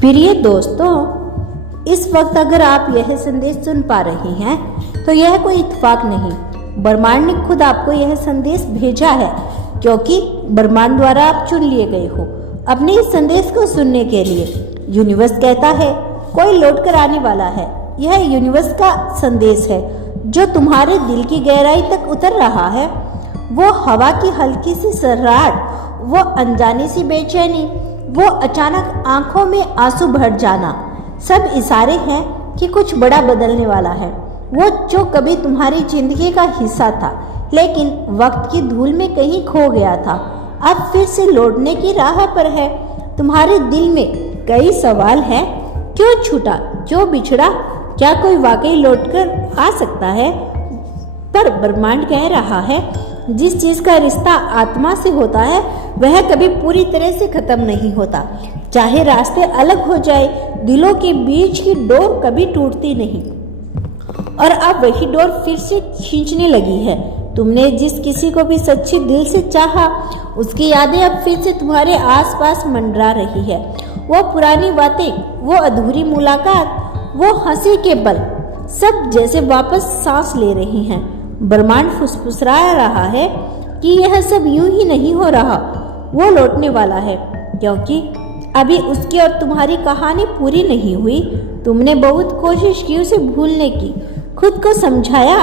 प्रिय दोस्तों, इस वक्त अगर आप यह संदेश सुन पा रहे हैं तो यह कोई इत्तेफाक नहीं, ब्रह्मांड ने खुद आपको यह संदेश भेजा है, क्योंकि ब्रह्मांड द्वारा आप चुन लिए गए हो अपने इस संदेश को सुनने के लिए। यूनिवर्स कहता है कोई लौट कर आने वाला है। यह यूनिवर्स का संदेश है जो तुम्हारे दिल की गहराई तक उतर रहा है। वो हवा की हल्की सी सर्राहट, वो अनजानी सी बेचैनी, वो अचानक आंखों में आंसू भर जाना, सब इशारे हैं कि कुछ बड़ा बदलने वाला है। वो जो कभी तुम्हारी जिंदगी का हिस्सा था लेकिन वक्त की धूल में कहीं खो गया था, अब फिर से लौटने की राह पर है। तुम्हारे दिल में कई सवाल हैं, क्यों छूटा, क्यों बिछड़ा, क्या कोई वाकई लौटकर आ सकता है? पर ब्रह्मांड कह रहा है जिस चीज का रिश्ता आत्मा से होता है वह कभी पूरी तरह से खत्म नहीं होता। चाहे रास्ते अलग हो जाए, दिलों के बीच की डोर कभी टूटती नहीं। और अब वही डोर फिर से खींचने लगी है। तुमने जिस किसी को भी सच्चे दिल से चाहा, उसकी यादें अब फिर से तुम्हारे आसपास मंडरा रही है। वो पुरानी बातें, वो अधूरी मुलाकात, वो हंसी के पल, सब जैसे वापस सांस ले रही हैं। ब्रह्मांड फुसफुसा रहा है कि यह सब यूं ही नहीं हो रहा, वो लौटने वाला है, क्योंकि अभी उसकी और तुम्हारी कहानी पूरी नहीं हुई। तुमने बहुत कोशिश की उसे भूलने की, खुद को समझाया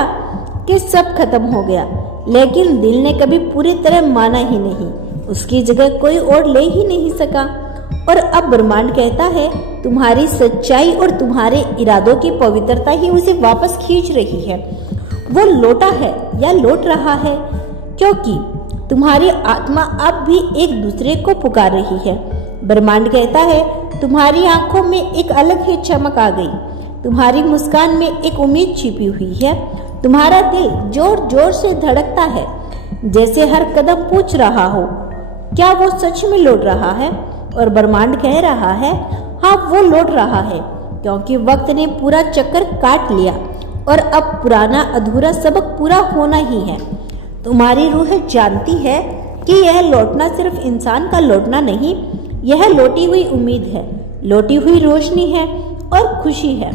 कि सब खत्म हो गया, लेकिन दिल ने कभी पूरी तरह माना ही नहीं। उसकी जगह कोई और ले ही नहीं सका। और अब ब्रह्मांड कहता है तुम्हारी सच्चाई और तुम्हारे इरादों की पवित्रता ही उसे वापस खींच रही है। वो लौटा है या लौट रहा है, क्योंकि तुम्हारी आत्मा अब भी एक दूसरे को पुकार रही है। ब्रह्मांड कहता है तुम्हारी आंखों में एक अलग ही चमक आ गई, तुम्हारी मुस्कान में एक उम्मीद छिपी हुई है। तुम्हारा दिल जोर जोर से धड़कता है, जैसे हर कदम पूछ रहा हो क्या वो सच में लौट रहा है। और ब्रह्मांड कह रहा है हाँ, वो लौट रहा है, क्योंकि वक्त ने पूरा चक्कर काट लिया और अब पुराना अधूरा सबक पूरा होना ही है। तुम्हारी रूह जानती है कि यह लौटना सिर्फ इंसान का लौटना नहीं, यह लौटी हुई उम्मीद है, लौटी हुई रोशनी है और खुशी है।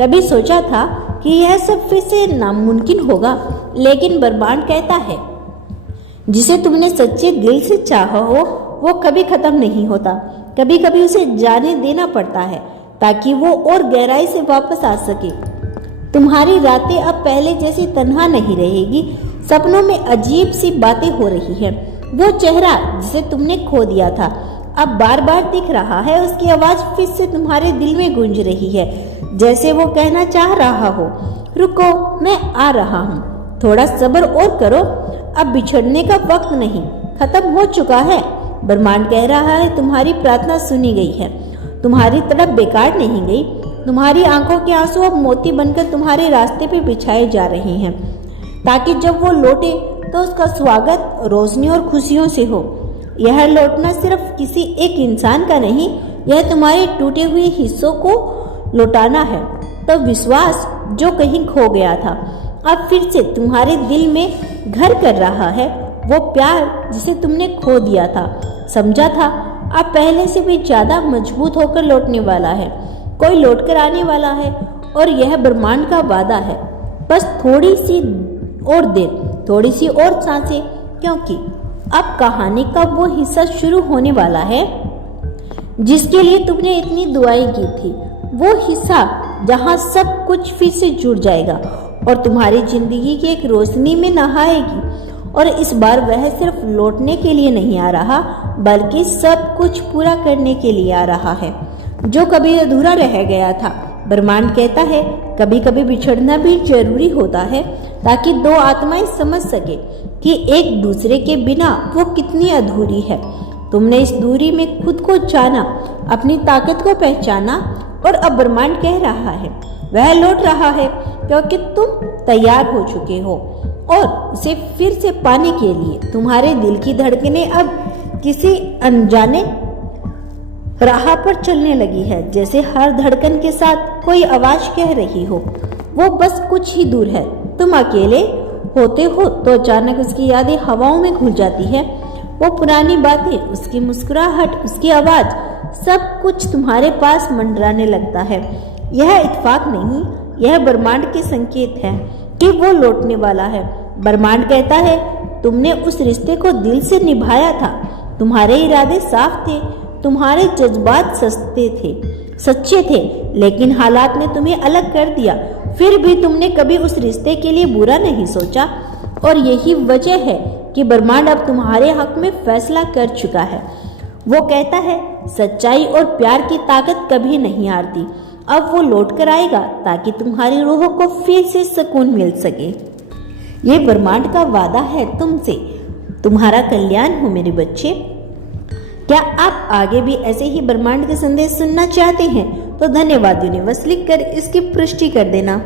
कभी सोचा था कि यह सब फिर से नामुमकिन होगा, लेकिन ब्रह्मांड कहता है जिसे तुमने सच्चे दिल से चाहा हो वो कभी खत्म नहीं होता। कभी कभी उसे जाने देना पड़ता है ताकि वो और गहराई से वापस आ सके। तुम्हारी रातें अब पहले जैसी तन्हा नहीं रहेगी। सपनों में अजीब सी बातें हो रही हैं। वो चेहरा जिसे तुमने खो दिया था अब बार बार दिख रहा है। उसकी आवाज फिर से तुम्हारे दिल में गूंज रही है, जैसे वो कहना चाह रहा हो रुको, मैं आ रहा हूँ, थोड़ा सब्र और करो, अब बिछड़ने का वक्त नहीं, खत्म हो चुका है। ब्रह्मांड कह रहा है तुम्हारी प्रार्थना सुनी गई है, तुम्हारी तड़प बेकार नहीं गई। तुम्हारी आंखों के आंसू अब मोती बनकर तुम्हारे रास्ते पे बिछाए जा रहे हैं, ताकि जब वो लौटे तो उसका स्वागत रोशनी और खुशियों से हो। यह लौटना सिर्फ किसी एक इंसान का नहीं, यह तुम्हारे टूटे हुए हिस्सों को लौटाना है। तो विश्वास जो कहीं खो गया था अब फिर से तुम्हारे दिल में घर कर रहा है। वो प्यार जिसे तुमने खो दिया था, समझा था, अब पहले से भी ज्यादा मजबूत होकर लौटने वाला है। कोई लौटकर आने वाला है और यह ब्रह्मांड का वादा है। बस थोड़ी सी और देर, थोड़ी सी और सांसें, क्योंकि अब कहानी का वो हिस्सा शुरू होने वाला है जिसके लिए तुमने इतनी दुआएं की थी। वो हिस्सा जहां सब कुछ फिर से जुड़ जाएगा और तुम्हारी जिंदगी की एक रोशनी में नहाएगी। और इस बार वह सिर्फ लौटने के लिए नहीं आ रहा, बल्कि सब कुछ पूरा करने के लिए आ रहा है जो कभी अधूरा रह गया था। ब्रह्मांड कहता है कभी कभी बिछड़ना भी जरूरी होता है, ताकि दो आत्माएं समझ सके कि एक दूसरे के बिना वो कितनी अधूरी है। तुमने इस दूरी में खुद को जाना, अपनी ताकत को पहचाना, और अब ब्रह्मांड कह रहा है वह लौट रहा है, क्योंकि तुम तैयार हो चुके हो और उसे फिर से पाने के लिए। तुम्हारे दिल की धड़कनें अब किसी अनजाने राह पर चलने लगी है, जैसे हर धड़कन के साथ कोई आवाज कह रही हो वो बस कुछ ही दूर है। तुम अकेले होते हो तो अचानक उसकी यादें हवाओं में घुल जाती है। वो पुरानी बातें, उसकी मुस्कुराहट, उसकी आवाज, सब कुछ तुम्हारे पास मंडराने लगता है। यह इत्तेफाक नहीं, यह ब्रह्मांड के संकेत है कि वो लौटने वाला है। ब्रह्मांड कहता है तुमने उस रिश्ते को दिल से निभाया था, तुम्हारे इरादे साफ थे, तुम्हारे जज्बात सच्चे थे, लेकिन हालात ने तुम्हें अलग कर दिया। फिर भी तुमने कभी उस रिश्ते के लिए बुरा नहीं सोचा, और यही वजह है कि ब्रह्मांड अब तुम्हारे हक में फैसला कर चुका है। वो कहता है सच्चाई और प्यार की ताकत कभी नहीं हारती। अब वो लौट कर आएगा ताकि तुम्हारी रूह को फिर से सुकून मिल सके। ये ब्रह्मांड का वादा है तुमसे। तुम्हारा कल्याण हो मेरे बच्चे। क्या आप आगे भी ऐसे ही ब्रह्मांड के संदेश सुनना चाहते हैं? तो धन्यवाद यूनिवर्स लिखकर इसकी पुष्टि कर देना।